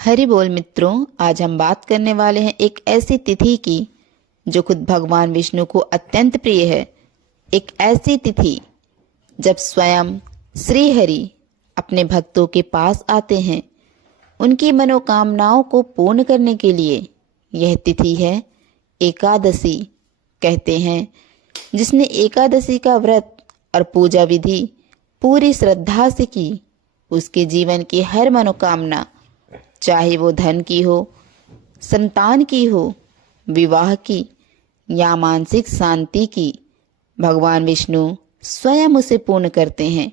हरि बोल मित्रों, आज हम बात करने वाले हैं एक ऐसी तिथि की जो खुद भगवान विष्णु को अत्यंत प्रिय है। एक ऐसी तिथि जब स्वयं श्री हरि अपने भक्तों के पास आते हैं उनकी मनोकामनाओं को पूर्ण करने के लिए। यह तिथि है एकादशी। कहते हैं जिसने एकादशी का व्रत और पूजा विधि पूरी श्रद्धा से की, उसके जीवन की हर मनोकामना, चाहे वो धन की हो, संतान की हो, विवाह की या मानसिक शांति की, भगवान विष्णु स्वयं उसे पूर्ण करते हैं।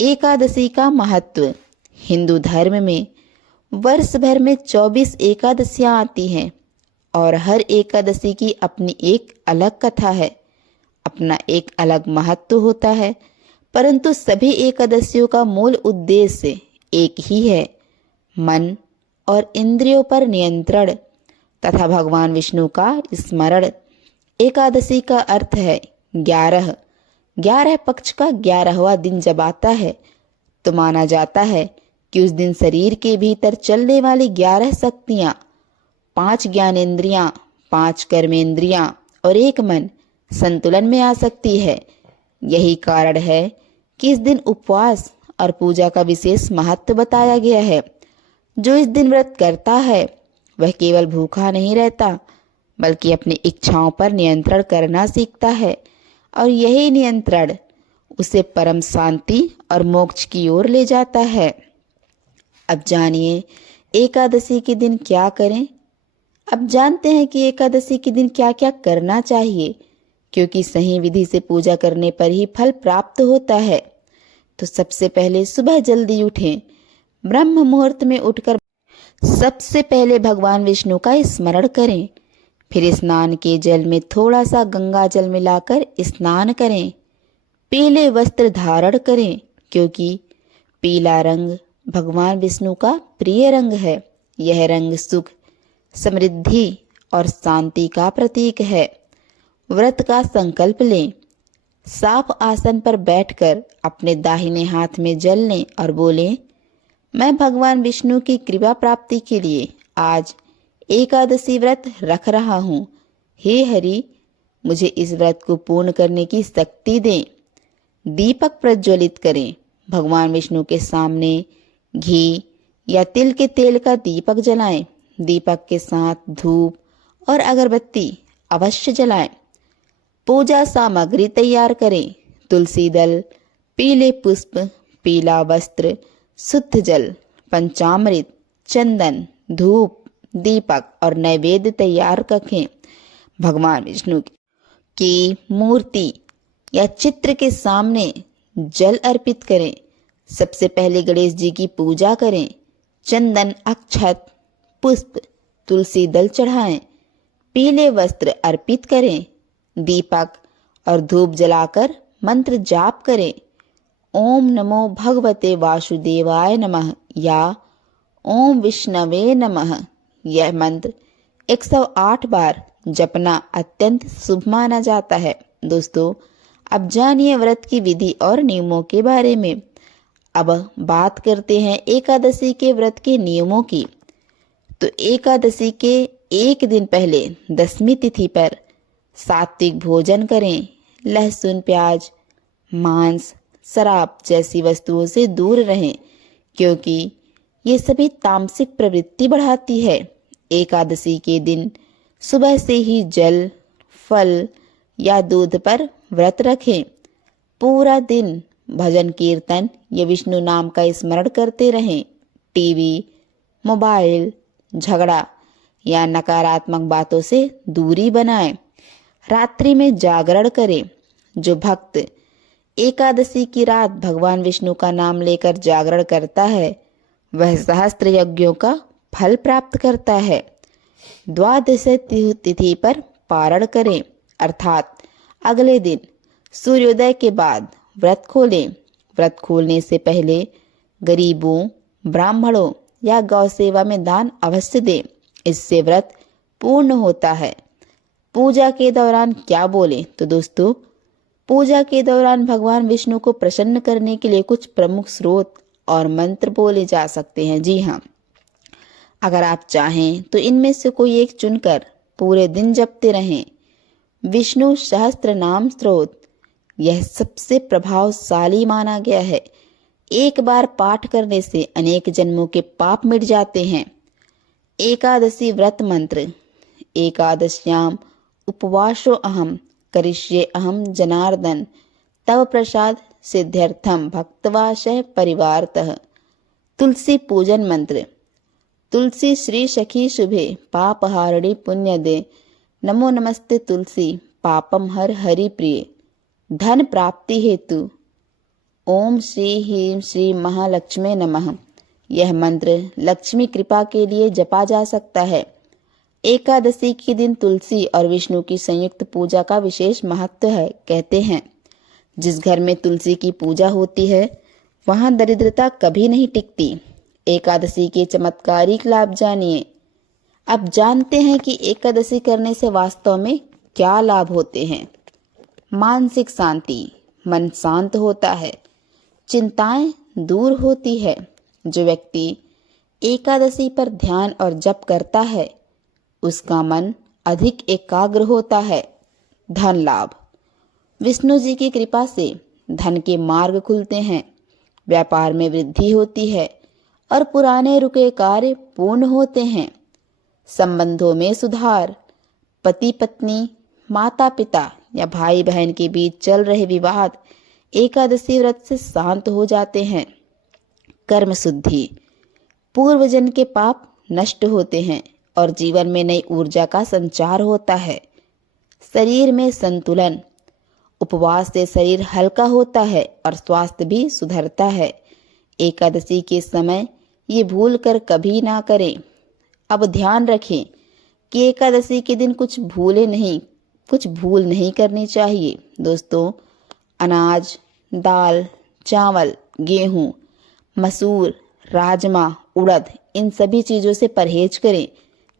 एकादशी का महत्व। हिंदू धर्म में वर्ष भर में 24 एकादशियां आती हैं और हर एकादशी की अपनी एक अलग कथा है, अपना एक अलग महत्व होता है। परंतु सभी एकादशियों का मूल उद्देश्य एक ही है, मन और इंद्रियों पर नियंत्रण तथा भगवान विष्णु का स्मरण। एकादशी का अर्थ है 11 पक्ष का 11वां दिन जब आता है तो माना जाता है कि उस दिन शरीर के भीतर चलने वाली 11 शक्तियां, 5 ज्ञानेंद्रियां, 5 कर्मेंद्रियां और एक मन संतुलन में आ सकती है। यही कारण है कि इस दिन उपवास और पूजा का विशेष महत्व बताया गया है। जो इस दिन व्रत करता है वह केवल भूखा नहीं रहता, बल्कि अपनी इच्छाओं पर नियंत्रण करना सीखता है और यही नियंत्रण उसे परम शांति और मोक्ष की ओर ले जाता है। अब जानिए एकादशी के दिन क्या करें। अब जानते हैं कि एकादशी के दिन क्या क्या करना चाहिए, क्योंकि सही विधि से पूजा करने पर ही फल प्राप्त होता है। तो सबसे पहले सुबह जल्दी उठें। ब्रह्म मुहूर्त में उठकर सबसे पहले भगवान विष्णु का स्मरण करें। फिर स्नान के जल में थोड़ा सा गंगा जल मिलाकर स्नान करें। पीले वस्त्र धारण करें, क्योंकि पीला रंग भगवान विष्णु का प्रिय रंग है। यह रंग सुख, समृद्धि और शांति का प्रतीक है। व्रत का संकल्प लें। साफ आसन पर बैठकर अपने दाहिने हाथ में जल लें और बोलें, मैं भगवान विष्णु की कृपा प्राप्ति के लिए आज एकादशी व्रत रख रहा हूँ। हे हरि, मुझे इस व्रत को पूर्ण करने की शक्ति दें। दीपक प्रज्वलित करें। भगवान विष्णु के सामने घी या तिल के तेल का दीपक जलाएं। दीपक के साथ धूप और अगरबत्ती अवश्य जलाएं। पूजा सामग्री तैयार करें। तुलसी दल, पीले पुष्प, पीला वस्त्र, शुद्ध जल, पंचामृत, चंदन, धूप, दीपक और नैवेद्य तैयार रखें। भगवान विष्णु की मूर्ति या चित्र के सामने जल अर्पित करें। सबसे पहले गणेश जी की पूजा करें। चंदन, अक्षत, पुष्प, तुलसी दल चढ़ाएं। पीले वस्त्र अर्पित करें। दीपक और धूप जलाकर मंत्र जाप करें। ओम नमो भगवते वासुदेवाय नमः या ओम विष्णवे नमः। यह मंत्र 108 बार जपना अत्यंत शुभ माना जाता है। दोस्तों, अब जानिए व्रत की विधि और नियमों के बारे में। अब बात करते हैं एकादशी के व्रत के नियमों की। तो एकादशी के एक दिन पहले 10वीं तिथि पर सात्विक भोजन करें। लहसुन, प्याज, मांस, शराब जैसी वस्तुओं से दूर रहें, क्योंकि ये सभी तामसिक प्रवृत्ति बढ़ाती है। एकादशी के दिन सुबह से ही जल, फल या दूध पर व्रत रखें। पूरा दिन भजन कीर्तन या विष्णु नाम का स्मरण करते रहें। टीवी, मोबाइल, झगड़ा या नकारात्मक बातों से दूरी बनाएं। रात्रि में जागरण करें। जो भक्त एकादशी की रात भगवान विष्णु का नाम लेकर जागरण करता है वह सहस्त्र यज्ञों का फल प्राप्त करता है। द्वादशी तिथि पर पारण करें, अर्थात अगले दिन सूर्योदय के बाद व्रत खोलें। व्रत खोलने से पहले गरीबों, ब्राह्मणों या गौ सेवा में दान अवश्य दें। इससे व्रत पूर्ण होता है। पूजा के दौरान क्या बोलें? तो दोस्तों, पूजा के दौरान भगवान विष्णु को प्रसन्न करने के लिए कुछ प्रमुख स्रोत और मंत्र बोले जा सकते हैं। जी हाँ, अगर आप चाहें तो इनमें से कोई एक चुनकर पूरे दिन जपते रहें। विष्णु सहस्त्र नाम स्तोत्र यह सबसे प्रभावशाली माना गया है। एक बार पाठ करने से अनेक जन्मों के पाप मिट जाते हैं। एकादशी व्रत मंत्र। एकादश्याम उपवासो अहम करिष्ये अहम जनार्दन तव प्रसाद सिद्ध्यर्थम भक्तवाशय परिवारतः। तुलसी पूजन मंत्र। तुलसी श्री सखी शुभे पापहारिणी पुण्य दे नमो नमस्ते तुलसी पापम हर हरि प्रिय। धन प्राप्ति हेतु ओम श्री ह्रीं श्री महालक्ष्मी नमः। यह मंत्र लक्ष्मी कृपा के लिए जपा जा सकता है। एकादशी के दिन तुलसी और विष्णु की संयुक्त पूजा का विशेष महत्व है। कहते हैं जिस घर में तुलसी की पूजा होती है वहां दरिद्रता कभी नहीं टिकती। एकादशी के चमत्कारिक लाभ जानिए। अब जानते हैं कि एकादशी करने से वास्तव में क्या लाभ होते हैं। मानसिक शांति, मन शांत होता है, चिंताएं दूर होती है। जो व्यक्ति एकादशी पर ध्यान और जप करता है उसका मन अधिक एकाग्र होता है। धन लाभ। विष्णु जी की कृपा से धन के मार्ग खुलते हैं, व्यापार में वृद्धि होती है और पुराने रुके कार्य पूर्ण होते हैं। संबंधों में सुधार। पति पत्नी, माता पिता या भाई बहन के बीच चल रहे विवाद एकादशी व्रत से शांत हो जाते हैं। कर्म शुद्धि। पूर्व जन्म के पाप नष्ट होते हैं और जीवन में नई ऊर्जा का संचार होता है। शरीर में संतुलन। उपवास से शरीर हल्का होता है और स्वास्थ्य भी सुधरता है। एकादशी के समय ये भूल कर कभी ना करें। अब ध्यान रखें कि एकादशी के दिन कुछ भूल नहीं करनी चाहिए। दोस्तों, अनाज, दाल, चावल, गेहूं, मसूर, राजमा, उड़द इन सभी चीजों से परहेज करें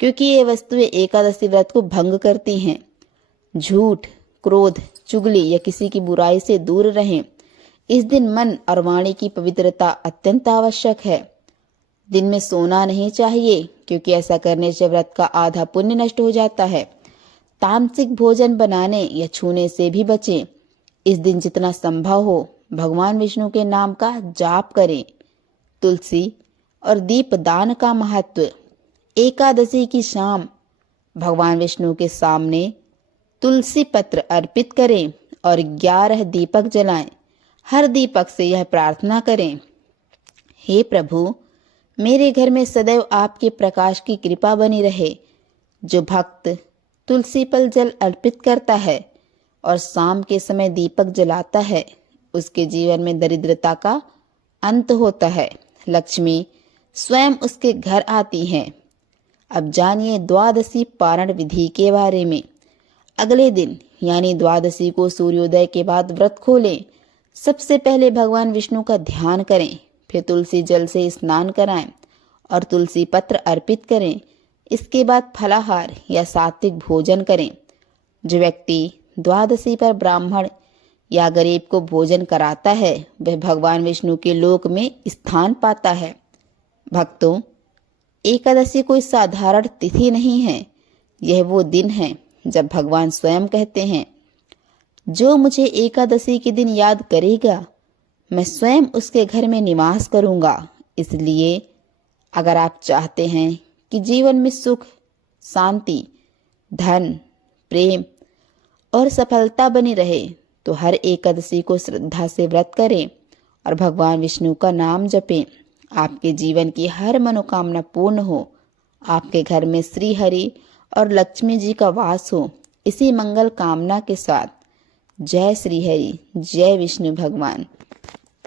क्योंकि ये वस्तुएं एकादशी व्रत को भंग करती हैं। झूठ, क्रोध, चुगली या किसी की बुराई से दूर रहें। इस दिन मन और वाणी की पवित्रता अत्यंत आवश्यक है। दिन में सोना नहीं चाहिए क्योंकि ऐसा करने से व्रत का आधा पुण्य नष्ट हो जाता है। तामसिक भोजन बनाने या छूने से भी बचें। इस दिन जितना संभव हो भगवान विष्णु के नाम का जाप करें। तुलसी और दीप दान का महत्व। एकादशी की शाम भगवान विष्णु के सामने तुलसी पत्र अर्पित करें और 11 दीपक जलाएं। हर दीपक से यह प्रार्थना करें, हे प्रभु, मेरे घर में सदैव आपके प्रकाश की कृपा बनी रहे। जो भक्त तुलसी पर जल अर्पित करता है और शाम के समय दीपक जलाता है उसके जीवन में दरिद्रता का अंत होता है। लक्ष्मी स्वयं उसके घर आती है। अब जानिए द्वादशी पारण विधि के बारे में। अगले दिन यानी द्वादशी को सूर्योदय के बाद व्रत खोलें। सबसे पहले भगवान विष्णु का ध्यान करें, फिर तुलसी जल से स्नान कराएं और तुलसी पत्र अर्पित करें। इसके बाद फलाहार या सात्विक भोजन करें। जो व्यक्ति द्वादशी पर ब्राह्मण या गरीब को भोजन कराता है वह भगवान विष्णु के लोक में स्थान पाता है। भक्तों, एकादशी कोई साधारण तिथि नहीं है। यह वो दिन है जब भगवान स्वयं कहते हैं, जो मुझे एकादशी के दिन याद करेगा मैं स्वयं उसके घर में निवास करूंगा। इसलिए अगर आप चाहते हैं कि जीवन में सुख, शांति, धन, प्रेम और सफलता बनी रहे तो हर एकादशी को श्रद्धा से व्रत करें और भगवान विष्णु का नाम जपें। आपके जीवन की हर मनोकामना पूर्ण हो। आपके घर में श्री हरि और लक्ष्मी जी का वास हो। इसी मंगल कामना के साथ जय श्री हरि, जय विष्णु भगवान।